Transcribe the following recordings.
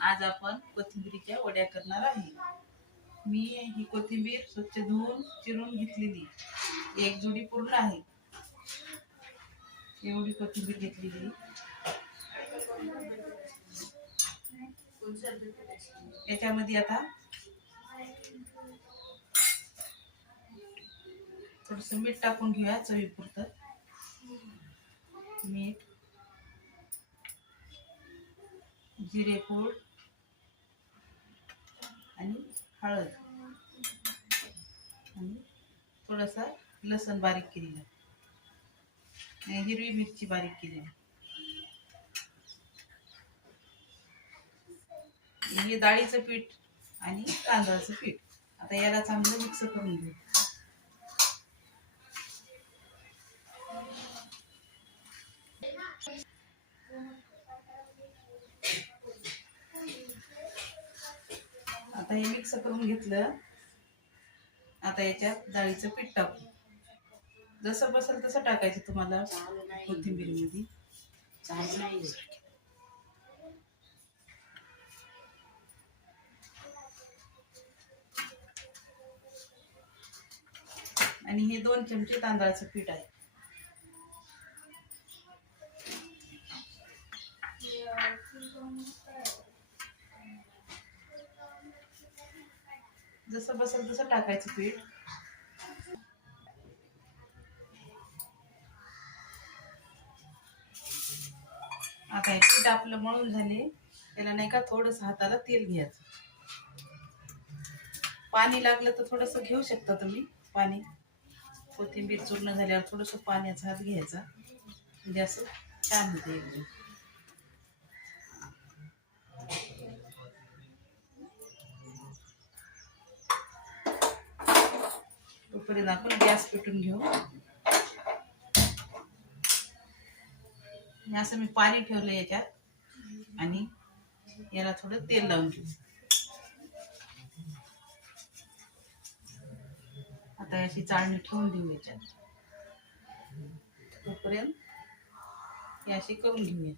आज आपण कोथिंबीरीच्या वड्या करणार आहे। मी ही कोथिंबीर स्वच्छ धुवून चिरून घेतलेली एक जुडी पूर्ण आहे। एवढी कोथिंबीर घेतलेली। याच्यामध्ये आता थोडंसं मीठ टाकून घेऊया चवीपुरतं। मीठ, जिरेपूड आणि हळद आणि थोडासा लसूण बारीक केलेला, हिरवी मिरची बारीक केलेली। हे डाळीचं पीठ आणि तांदळाचं पीठ। आता याला चांगलं मिक्स करून घेऊ। आता हे मिक्स करून घेतलं। आता याच्यात डाळीचं पीठ टाकू। जसं बसेल तसं टाकायचं तुम्हाला कोथिंबीरीमध्ये। आणि हे 2 चमचे तांदळाचं पीठ आहे। जसं बसेल तसं टाकायचं पीठ। आता हे पीठ आपलं मळून झाले। त्याला नाही का थोडंसं हाताला तेल घ्यायचं। पाणी लागलं तर थोडंसं घेऊ शकता तुम्ही पाणी। कोथिंबीर चूर्ण झाल्यावर थोडंसं पाण्याचा हात घ्यायचा, म्हणजे असं छान होते एकदम। तोपर्यंत आपण गॅस पेटून घेऊ। असं मी पाणी ठेवलं याच्यात आणि याला थोडं तेल लावून घेऊ। आता याची चाळणी ठेवून देऊ याच्यात। तोपर्यंत ही अशी करून घेऊया।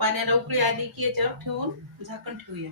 पाण्याला उकळी आली की याच्यावर ठेवून झाकण ठेवूया।